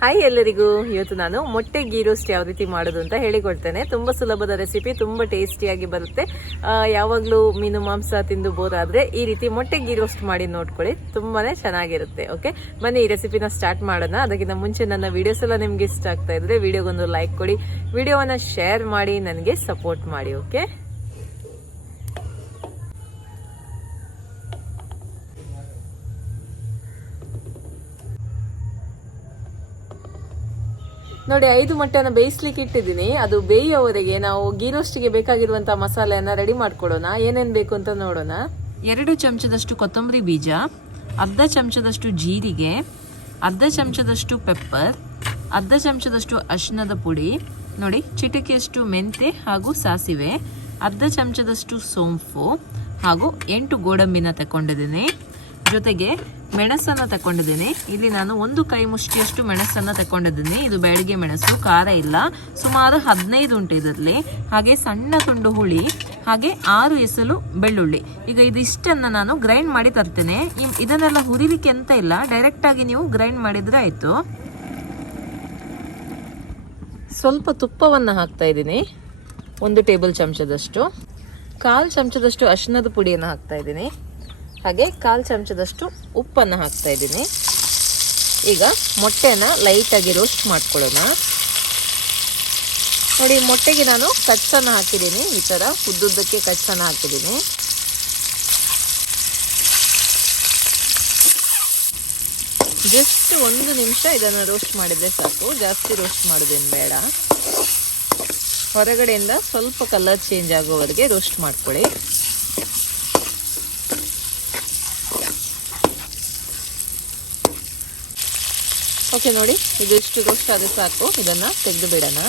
Hi ಎಲ್ಲರಿಗೂ. ಇವತ್ತು ನಾನು ಮೊಟ್ಟೆ ಗೀ ರೋಸ್ಟ್ ಯಾವ ರೀತಿ ಮಾಡೋದು ಅಂತ ಹೇಳಿಕೊಡ್ತೇನೆ. ತುಂಬ ಸುಲಭದ ರೆಸಿಪಿ, ತುಂಬ ಟೇಸ್ಟಿಯಾಗಿ ಬರುತ್ತೆ. ಯಾವಾಗಲೂ ಮೀನು ಮಾಂಸ ತಿಂದು ಬೋರ್ ಆದರೆ ಈ ರೀತಿ ಮೊಟ್ಟೆ ಗೀ ರೋಸ್ಟ್ ಮಾಡಿ ನೋಡ್ಕೊಳ್ಳಿ, ತುಂಬಾ ಚೆನ್ನಾಗಿರುತ್ತೆ. ಓಕೆ, ಬನ್ನಿ ಈ ರೆಸಿಪಿನ ಸ್ಟಾರ್ಟ್ ಮಾಡೋಣ. ಅದಕ್ಕಿಂತ ಮುಂಚೆ ನನ್ನ ವಿಡಿಯೋಸ್ ಎಲ್ಲ ನಿಮ್ಗೆ ಇಷ್ಟ ಆಗ್ತಾ ಇದ್ರೆ ವಿಡಿಯೋಗೊಂದು ಲೈಕ್ ಕೊಡಿ, ವಿಡಿಯೋವನ್ನು ಶೇರ್ ಮಾಡಿ, ನನಗೆ ಸಪೋರ್ಟ್ ಮಾಡಿ. ಓಕೆ, ನೋಡಿ 5 ಮೊಟ್ಟೆನ ಬೇಯಿಸ್ಲಿಕ್ಕೆ ಇಟ್ಟಿದ್ದೀನಿ. ಅದು ಬೇಯುವವರೆಗೆ ನಾವು ಗೀ ರೋಸ್ಟಿಗೆ ಬೇಕಾಗಿರುವಂತಹ ಮಸಾಲೆಯನ್ನ ರೆಡಿ ಮಾಡ್ಕೊಳ್ಳೋಣ. ಏನೇನ್ ಬೇಕು ಅಂತ ನೋಡೋಣ. 2 ಚಮಚದಷ್ಟು ಕೊತ್ತಂಬರಿ ಬೀಜ, ಅರ್ಧ ಚಮಚದಷ್ಟು ಜೀರಿಗೆ, ಅರ್ಧ ಚಮಚದಷ್ಟು ಪೆಪ್ಪರ್, ಅರ್ಧ ಚಮಚದಷ್ಟು ಅರಿಶಿಣದ ಪುಡಿ, ನೋಡಿ ಚಿಟಿಕೆಯಷ್ಟು ಮೆಂತೆ ಹಾಗೂ ಸಾಸಿವೆ, ಅರ್ಧ ಚಮಚದಷ್ಟು ಸೋಂಪು ಹಾಗೂ 8 ಗೋಡಂಬಿನ ತಗೊಂಡಿದ್ದೀನಿ. ಜೊತೆಗೆ ಮೆಣಸನ್ನು ತಗೊಂಡಿದ್ದೀನಿ. ಇಲ್ಲಿ ನಾನು 1 ಕೈ ಮುಷ್ಟಿಯಷ್ಟು ಮೆಣಸನ್ನು ತಗೊಂಡಿದ್ದೀನಿ. ಇದು ಬ್ಯಾಡಿಗೆ ಮೆಣಸು, ಖಾರ ಇಲ್ಲ, ಸುಮಾರು 15 ಉಂಟು ಇದರಲ್ಲಿ. ಹಾಗೆ ಸಣ್ಣ ತುಂಡು ಹುಳಿ, ಹಾಗೆ 6 ಎಸಳು ಬೆಳ್ಳುಳ್ಳಿ. ಈಗ ಇದಿಷ್ಟನ್ನು ನಾನು ಗ್ರೈಂಡ್ ಮಾಡಿ ತರ್ತೇನೆ. ಇದನ್ನೆಲ್ಲ ಹುರಿಲಿಕ್ಕೆ ಅಂತ ಇಲ್ಲ, ಡೈರೆಕ್ಟ್ ಆಗಿ ನೀವು ಗ್ರೈಂಡ್ ಮಾಡಿದ್ರೆ ಆಯ್ತು. ಸ್ವಲ್ಪ ತುಪ್ಪವನ್ನು ಹಾಕ್ತಾ ಇದ್ದೀನಿ, 1 ಟೇಬಲ್ ಚಮಚದಷ್ಟು. 1/4 ಚಮಚದಷ್ಟು ಅರಿಶಿಣದ ಪುಡಿಯನ್ನು ಹಾಕ್ತಾ ಇದ್ದೀನಿ. ಹಾಗೆ 1/4 ಚಮಚದಷ್ಟು ಉಪ್ಪನ್ನು ಹಾಕ್ತಾ ಇದ್ದೀನಿ. ಈಗ ಮೊಟ್ಟೆನ ಲೈಟಾಗಿ ರೋಸ್ಟ್ ಮಾಡ್ಕೊಳ್ಳೋಣ. ನೋಡಿ, ಮೊಟ್ಟೆಗೆ ನಾನು ಕಚ್ಚನ್ನು ಹಾಕಿದ್ದೀನಿ. ಈ ಥರ ಉದ್ದುದ್ದಕ್ಕೆ ಕಚ್ಚನ್ನು ಹಾಕಿದ್ದೀನಿ. ಜಸ್ಟ್ 1 ನಿಮಿಷ ಇದನ್ನು ರೋಸ್ಟ್ ಮಾಡಿದರೆ ಸಾಕು, ಜಾಸ್ತಿ ರೋಸ್ಟ್ ಮಾಡೋದೇನು ಬೇಡ. ಹೊರಗಡೆಯಿಂದ ಸ್ವಲ್ಪ ಕಲರ್ ಚೇಂಜ್ ಆಗೋವರೆಗೆ ರೋಸ್ಟ್ ಮಾಡ್ಕೊಳ್ಳಿ. ಓಕೆ, ನೋಡಿ ಇದಿಷ್ಟು ರೋಸ್ಟ್ ಆದರೆ ಸಾಕು, ಇದನ್ನು ತೆಗೆದು ಬಿಡೋಣ.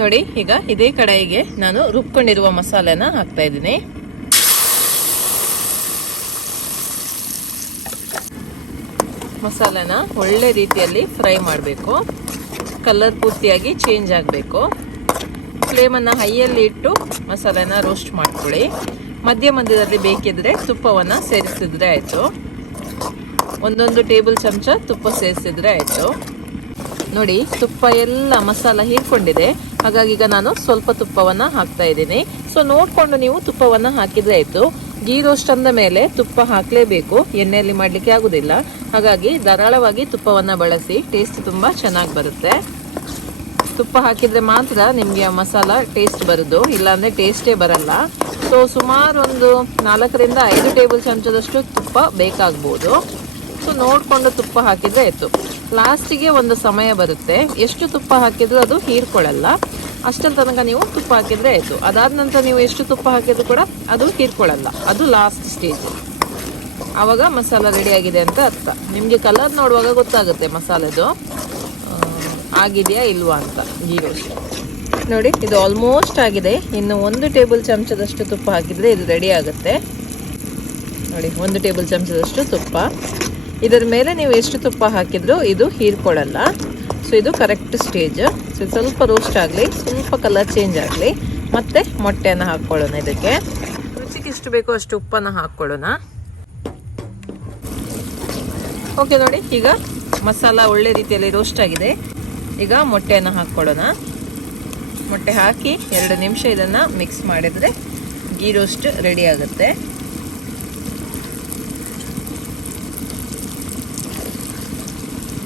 ನೋಡಿ, ಈಗ ಇದೇ ಕಡಾಯಿಗೆ ನಾನು ರುಬ್ಕೊಂಡಿರುವ ಮಸಾಲೆನ ಹಾಕ್ತಾ ಇದ್ದೀನಿ. ಮಸಾಲೆನ ಒಳ್ಳೆ ರೀತಿಯಲ್ಲಿ ಫ್ರೈ ಮಾಡಬೇಕು, ಕಲರ್ ಪೂರ್ತಿಯಾಗಿ ಚೇಂಜ್ ಆಗಬೇಕು. ಫ್ಲೇಮನ್ನು ಹೈಯಲ್ಲಿ ಇಟ್ಟು ಮಸಾಲೆನ ರೋಸ್ಟ್ ಮಾಡ್ಕೊಳ್ಳಿ. ಮಧ್ಯದಲ್ಲಿ ಬೇಕಿದ್ರೆ ತುಪ್ಪವನ್ನು ಸೇರಿಸಿದ್ರೆ ಆಯಿತು. 1 ಟೇಬಲ್ ಚಮಚ ತುಪ್ಪ ಸೇರಿಸಿದ್ರೆ ಆಯಿತು. ನೋಡಿ, ತುಪ್ಪ ಎಲ್ಲ ಮಸಾಲ ಹೀರ್ಕೊಂಡಿದೆ. ಹಾಗಾಗಿ ಈಗ ನಾನು ಸ್ವಲ್ಪ ತುಪ್ಪವನ್ನು ಹಾಕ್ತಾ ಇದ್ದೀನಿ. ಸೊ ನೋಡಿಕೊಂಡು ನೀವು ತುಪ್ಪವನ್ನು ಹಾಕಿದ್ರೆ ಆಯಿತು. ಗೀ ರೋಸ್ಟ್ ಅಂದ ಮೇಲೆ ತುಪ್ಪ ಹಾಕಲೇಬೇಕು, ಎಣ್ಣೆಯಲ್ಲಿ ಮಾಡಲಿಕ್ಕೆ ಆಗೋದಿಲ್ಲ. ಹಾಗಾಗಿ ಧಾರಾಳವಾಗಿ ತುಪ್ಪವನ್ನು ಬಳಸಿ, ಟೇಸ್ಟ್ ತುಂಬ ಚೆನ್ನಾಗಿ ಬರುತ್ತೆ. ತುಪ್ಪ ಹಾಕಿದರೆ ಮಾತ್ರ ನಿಮಗೆ ಮಸಾಲ ಟೇಸ್ಟ್ ಬರೋದು, ಇಲ್ಲಾಂದರೆ ಟೇಸ್ಟೇ ಬರಲ್ಲ. ಸೊ ಸುಮಾರು 4 ರಿಂದ 5 ಟೇಬಲ್ ಚಮಚದಷ್ಟು ತುಪ್ಪ ಬೇಕಾಗ್ಬೋದು. ಸೊ ನೋಡಿಕೊಂಡು ತುಪ್ಪ ಹಾಕಿದರೆ ಆಯಿತು. ಲಾಸ್ಟಿಗೆ ಒಂದು ಸಮಯ ಬರುತ್ತೆ, ಎಷ್ಟು ತುಪ್ಪ ಹಾಕಿದರೂ ಅದು ಹೀರ್ಕೊಳ್ಳಲ್ಲ. ಅಷ್ಟರ ತನಕ ನೀವು ತುಪ್ಪ ಹಾಕಿದರೆ ಆಯಿತು. ಅದಾದ ನಂತರ ನೀವು ಎಷ್ಟು ತುಪ್ಪ ಹಾಕಿದ್ರು ಕೂಡ ಅದು ಹೀರ್ಕೊಳ್ಳಲ್ಲ. ಅದು ಲಾಸ್ಟ್ ಸ್ಟೇಜ್. ಆವಾಗ ಮಸಾಲ ರೆಡಿಯಾಗಿದೆ ಅಂತ ಅರ್ಥ. ನಿಮಗೆ ಕಲರ್ ನೋಡುವಾಗ ಗೊತ್ತಾಗುತ್ತೆ ಮಸಾಲೆದು ಆಗಿದೆಯಾ ಇಲ್ವಾ ಅಂತ. ಗೀ ರೋಸ್ಟ್ ನೋಡಿ, ಇದು ಆಲ್ಮೋಸ್ಟ್ ಆಗಿದೆ. ಇನ್ನು 1 ಟೇಬಲ್ ಚಮಚದಷ್ಟು ತುಪ್ಪ ಹಾಕಿದರೆ ಇದು ರೆಡಿ ಆಗುತ್ತೆ. ನೋಡಿ, 1 ಟೇಬಲ್ ಚಮಚದಷ್ಟು ತುಪ್ಪ. ಇದರ ಮೇಲೆ ನೀವು ಎಷ್ಟು ತುಪ್ಪ ಹಾಕಿದ್ರು ಇದು ಹೀರ್ಕೊಳ್ಳಲ್ಲ. ಸೊ ಇದು ಕರೆಕ್ಟ್ ಸ್ಟೇಜ್. ಸೊ ಸ್ವಲ್ಪ ರೋಸ್ಟ್ ಆಗಲಿ, ಸ್ವಲ್ಪ ಕಲರ್ ಚೇಂಜ್ ಆಗಲಿ, ಮತ್ತೆ ಮೊಟ್ಟೆಯನ್ನು ಹಾಕ್ಕೊಳ್ಳೋಣ. ಇದಕ್ಕೆ ರುಚಿಗೆ ಎಷ್ಟು ಬೇಕೋ ಅಷ್ಟು ಉಪ್ಪನ್ನು ಹಾಕ್ಕೊಳ್ಳೋಣ. ಓಕೆ, ನೋಡಿ ಈಗ ಮಸಾಲ ಒಳ್ಳೆ ರೀತಿಯಲ್ಲಿ ರೋಸ್ಟ್ ಆಗಿದೆ. ಈಗ ಮೊಟ್ಟೆಯನ್ನು ಹಾಕ್ಕೊಳ್ಳೋಣ. ಮೊಟ್ಟೆ ಹಾಕಿ 2 ನಿಮಿಷ ಇದನ್ನು ಮಿಕ್ಸ್ ಮಾಡಿದರೆ ಗೀ ರೋಸ್ಟ್ ರೆಡಿ ಆಗುತ್ತೆ.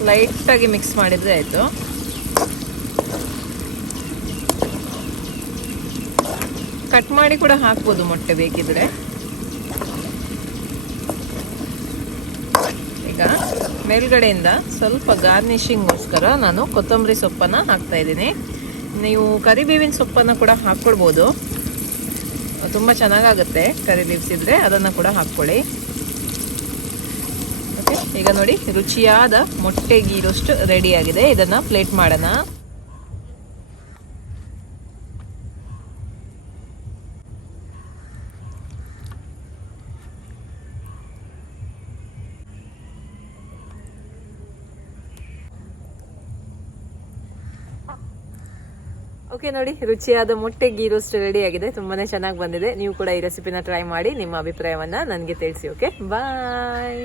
ಲೈಟಾಗಿ ಮಿಕ್ಸ್ ಮಾಡಿದರೆ ಆಯಿತು. ಕಟ್ ಮಾಡಿ ಕೂಡ ಹಾಕ್ಬೋದು ಮೊಟ್ಟೆ ಬೇಕಿದ್ರೆ. ಈಗ ಮೇಲ್ಗಡೆಯಿಂದ ಸ್ವಲ್ಪ ಗಾರ್ನಿಶಿಂಗ್ಗೋಸ್ಕರ ನಾನು ಕೊತ್ತಂಬರಿ ಸೊಪ್ಪನ್ನು ಹಾಕ್ತಾ ಇದ್ದೀನಿ. ನೀವು ಕರಿಬೇವಿನ ಸೊಪ್ಪನ್ನು ಕೂಡ ಹಾಕ್ಕೊಳ್ಬೋದು, ತುಂಬ ಚೆನ್ನಾಗಾಗುತ್ತೆ. ಕರಿ ಲೀವ್ಸ್ ಇದ್ದರೆ ಅದನ್ನು ಕೂಡ ಹಾಕ್ಕೊಳ್ಳಿ. ಓಕೆ, ಈಗ ನೋಡಿ ರುಚಿಯಾದ ಮೊಟ್ಟೆ ಗೀ ರೋಸ್ಟ್ ರೆಡಿಯಾಗಿದೆ. ಇದನ್ನು ಪ್ಲೇಟ್ ಮಾಡೋಣ. ಓಕೆ, ನೋಡಿ ರುಚಿಯಾದ ಮೊಟ್ಟೆ ಗೀ ರೋಸ್ಟ್ ರೆಡಿ ಆಗಿದೆ. ತುಂಬಾನೇ ಚೆನ್ನಾಗಿ ಬಂದಿದೆ. ನೀವು ಕೂಡ ಈ ರೆಸಿಪಿನ ಟ್ರೈ ಮಾಡಿ ನಿಮ್ಮ ಅಭಿಪ್ರಾಯವನ್ನ ನನಗೆ ತಿಳಿಸಿ. ಓಕೆ, ಬಾಯ್.